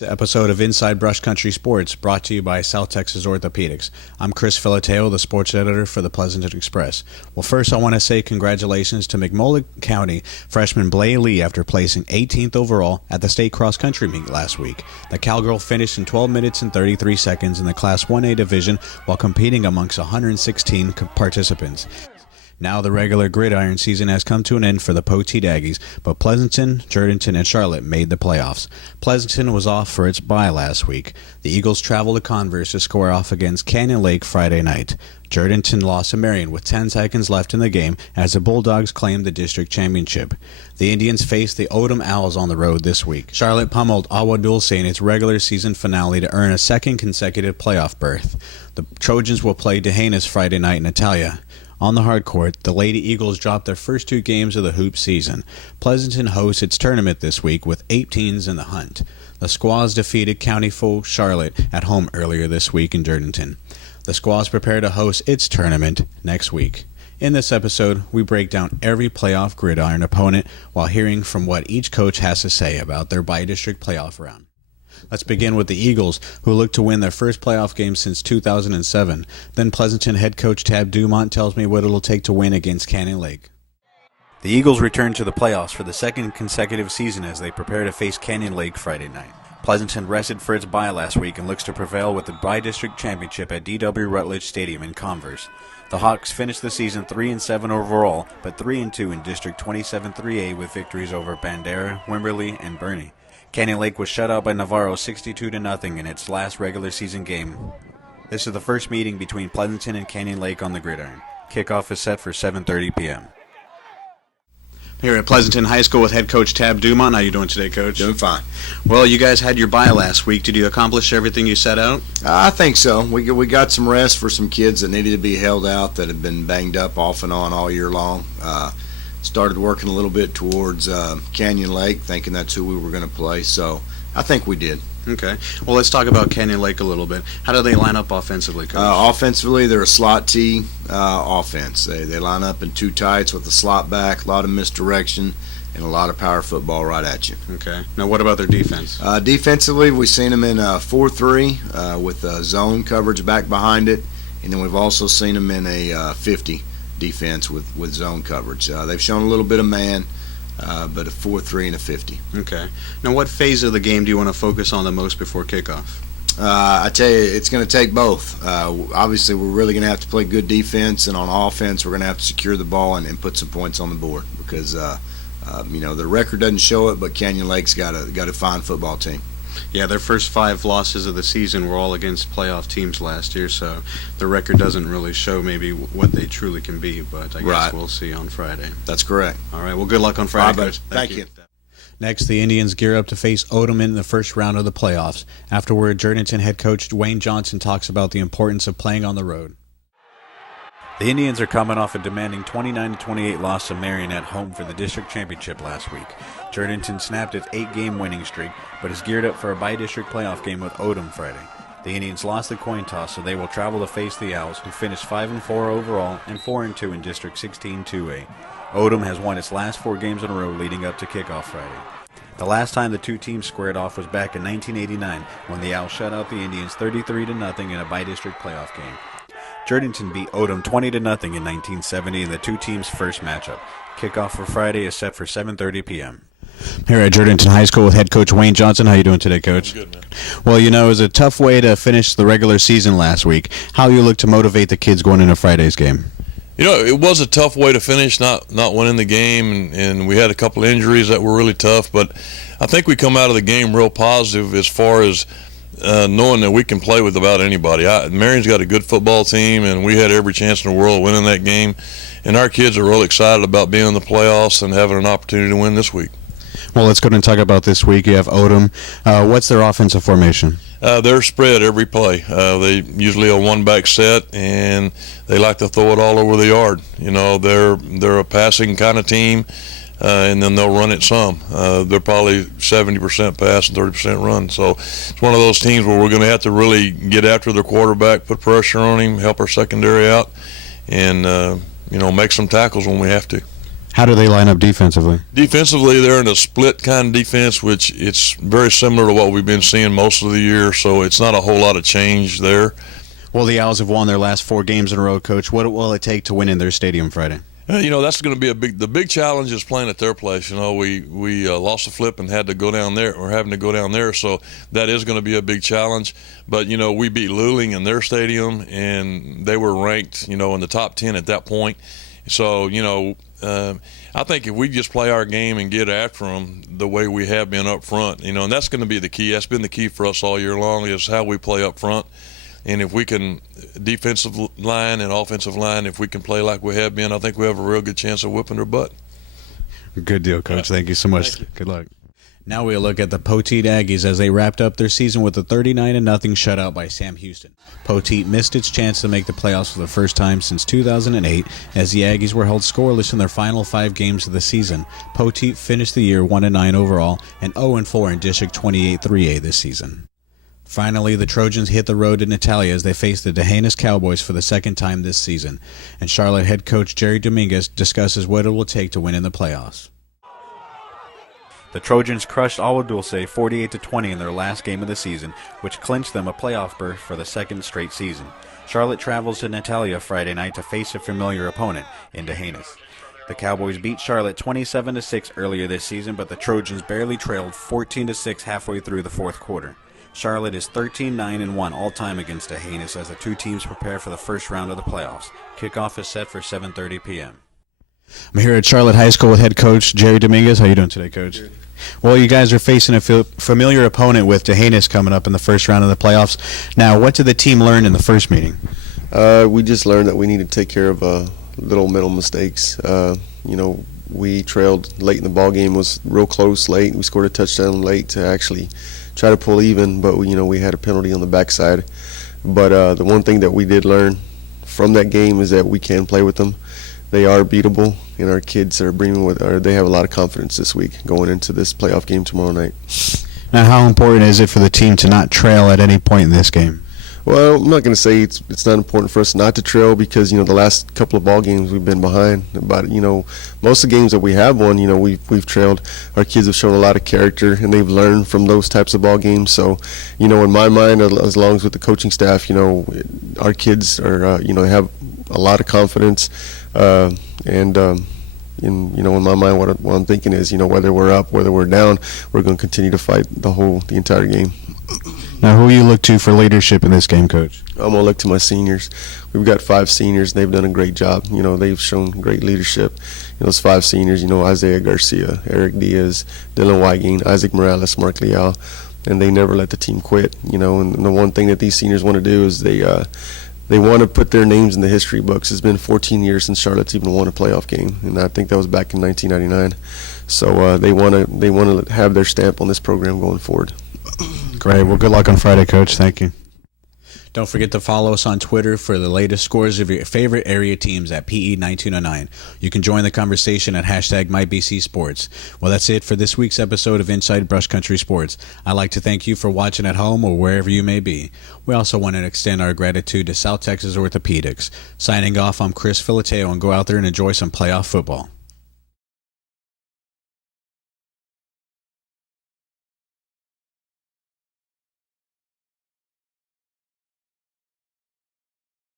The episode of Inside Brush Country Sports brought to you by South Texas Orthopedics. I'm Chris Filateo, the sports editor for the Pleasanton Express. Well, first I want to say congratulations to McMullen County freshman Blaye Lee after placing 18th overall at the state cross-country meet last week. The Cowgirl finished in 12 minutes and 33 seconds in the Class 1A division while competing amongst 116 participants. Now the regular gridiron season has come to an end for the Poteet Aggies, but Pleasanton, Jourdanton, and Charlotte made the playoffs. Pleasanton was off for its bye last week. The Eagles traveled to Converse to square off against Canyon Lake Friday night. Jourdanton lost to Marion with 10 seconds left in the game as the Bulldogs claimed the district championship. The Indians faced the Odom Owls on the road this week. Charlotte pummeled Agua Dulce in its regular season finale to earn a second consecutive playoff berth. The Trojans will play Dehanis Friday night in Italia. On the hard court, the Lady Eagles dropped their first two games of the hoop season. Pleasanton hosts its tournament this week with 8 teams in the hunt. The Squaws defeated County foe Charlotte at home earlier this week in Jourdanton. The Squaws prepare to host its tournament next week. In this episode, we break down every playoff gridiron opponent while hearing from what each coach has to say about their bi-district playoff round. Let's begin with the Eagles, who look to win their first playoff game since 2007. Then Pleasanton head coach Tab Dumont tells me what it'll take to win against Canyon Lake. The Eagles return to the playoffs for the second consecutive season as they prepare to face Canyon Lake Friday night. Pleasanton rested for its bye last week and looks to prevail with the bi-district championship at D.W. Rutledge Stadium in Converse. The Hawks finished the season 3-7 overall, but 3-2 in District 27-3A with victories over Bandera, Wimberley, and Bernie. Canyon Lake was shut out by Navarro 62-0 in its last regular season game. This is the first meeting between Pleasanton and Canyon Lake on the gridiron. Kickoff is set for 7:30 p.m. Here at Pleasanton High School with head coach Tab Dumont. How you doing today, Coach? Doing fine. Well, you guys had your bye last week. Did you accomplish everything you set out? I think so. We got some rest for some kids that needed to be held out that had been banged up off and on all year long. Started working a little bit towards Canyon Lake, thinking that's who we were going to play. So I think we did. Okay. Well, let's talk about Canyon Lake a little bit. How do they line up offensively, Coach? Offensively, they're a slot T offense. They line up in two tights with a slot back, a lot of misdirection, and a lot of power football right at you. Okay. Now, what about their defense? Defensively, we've seen them in 4-3 with zone coverage back behind it, and then we've also seen them in a 50 defense with zone coverage. They've shown a little bit of man, but a 4-3 and a 50. Okay. Now, what phase of the game do you want to focus on the most before kickoff? I tell you, it's going to take both. Obviously, we're really going to have to play good defense, and on offense, we're going to have to secure the ball and put some points on the board because the record doesn't show it, but Canyon Lake's got a fine football team. Yeah, their first 5 losses of the season were all against playoff teams last year, so the record doesn't really show maybe what they truly can be, but I guess we'll see on Friday. That's correct. All right, well, good luck on Friday, Coach. Thank you. Next, the Indians gear up to face Odom in the first round of the playoffs. Afterward, Jourdanton head coach Dwayne Johnson talks about the importance of playing on the road. The Indians are coming off a demanding 29-28 loss to Marion at home for the district championship last week. Jourdanton snapped its 8-game winning streak, but is geared up for a bi-district playoff game with Odom Friday. The Indians lost the coin toss, so they will travel to face the Owls, who finished 5-4 overall and 4-2 in District 16-2A. Odom has won its last 4 games in a row leading up to kickoff Friday. The last time the two teams squared off was back in 1989 when the Owls shut out the Indians 33-0 in a bi-district playoff game. Jourdanton beat Odom 20-0 in 1970 in the two teams' first matchup. Kickoff for Friday is set for 7:30 p.m. Here at Jourdanton High School with head coach Wayne Johnson. How you doing today, Coach? Good, man. Well, it was a tough way to finish the regular season last week. How you look to motivate the kids going into Friday's game? It was a tough way to finish, not winning the game, and we had a couple injuries that were really tough, but I think we come out of the game real positive as far as knowing that we can play with about anybody. Marion's got a good football team, and we had every chance in the world of winning that game. And our kids are real excited about being in the playoffs and having an opportunity to win this week. Well, let's go ahead and talk about this week. You have Odom. What's their offensive formation? They're spread every play. They usually a one-back set, and they like to throw it all over the yard. They're a passing kind of team. And then they'll run it some. They're probably 70% pass and 30% run. So it's one of those teams where we're going to have to really get after their quarterback, put pressure on him, help our secondary out, and make some tackles when we have to. How do they line up defensively? Defensively, they're in a split kind of defense, which it's very similar to what we've been seeing most of the year, so it's not a whole lot of change there. Well, the Owls have won their last 4 games in a row, Coach. What will it take to win in their stadium Friday? That's going to be the big challenge is playing at their place. We lost a flip and had to go down there. We're having to go down there, so that is going to be a big challenge. But we beat Luling in their stadium, and they were ranked, in the top 10 at that point. So I think if we just play our game and get after them the way we have been up front, and that's going to be the key. That's been the key for us all year long is how we play up front. And if we can, defensive line and offensive line, if we can play like we have been, I think we have a real good chance of whipping their butt. Good deal, Coach. Thank you so much. Good luck. Now we'll look at the Poteet Aggies as they wrapped up their season with a 39-0 shutout by Sam Houston. Poteet missed its chance to make the playoffs for the first time since 2008 as the Aggies were held scoreless in their final 5 games of the season. Poteet finished the year 1-9 overall and 0-4 in District 28 3A this season. Finally, the Trojans hit the road in Natalia as they faced the D'Hanis Cowboys for the second time this season, and Charlotte head coach Jerry Dominguez discusses what it will take to win in the playoffs. The Trojans crushed Agua Dulce 48-20 in their last game of the season, which clinched them a playoff berth for the second straight season. Charlotte travels to Natalia Friday night to face a familiar opponent in D'Hanis. The Cowboys beat Charlotte 27-6 earlier this season, but the Trojans barely trailed 14-6 halfway through the fourth quarter. Charlotte is 13-9-1 all-time against D'Hanis as the two teams prepare for the first round of the playoffs. Kickoff is set for 7:30 p.m. I'm here at Charlotte High School with head coach Jerry Dominguez. How you doing today, Coach? Good. Well, you guys are facing a familiar opponent with D'Hanis coming up in the first round of the playoffs. Now, what did the team learn in the first meeting? We just learned that we need to take care of little mental mistakes. We trailed late in the ball game, was real close late. We scored a touchdown late to actually try to pull even, but we had a penalty on the backside. But the one thing that we did learn from that game is that we can play with them. They are beatable, and our kids are they have a lot of confidence this week going into this playoff game tomorrow night. Now, how important is it for the team to not trail at any point in this game? Well, I'm not going to say it's not important for us not to trail because the last couple of ball games we've been behind. But most of the games that we have won, we've trailed. Our kids have shown a lot of character and they've learned from those types of ball games. So, in my mind, as long as with the coaching staff, our kids are have a lot of confidence. In my mind, what I'm thinking is, whether we're up, whether we're down, we're going to continue to fight the entire game. Now, who you look to for leadership in this game, Coach? I'm going to look to my seniors. We've got 5 seniors. They've done a great job. They've shown great leadership. Those 5 seniors, Isaiah Garcia, Eric Diaz, Dylan Weiging, Isaac Morales, Mark Leal, and they never let the team quit. And the one thing that these seniors want to do is they want to put their names in the history books. It's been 14 years since Charlotte's even won a playoff game, and I think that was back in 1999. So they want to have their stamp on this program going forward. Great. Well, good luck on Friday, Coach. Thank you. Don't forget to follow us on Twitter for the latest scores of your favorite area teams at PE1909. You can join the conversation at #MyBCSports. Well, that's it for this week's episode of Inside Brush Country Sports. I'd like to thank you for watching at home or wherever you may be. We also want to extend our gratitude to South Texas Orthopedics. Signing off, I'm Chris Filateo, and go out there and enjoy some playoff football.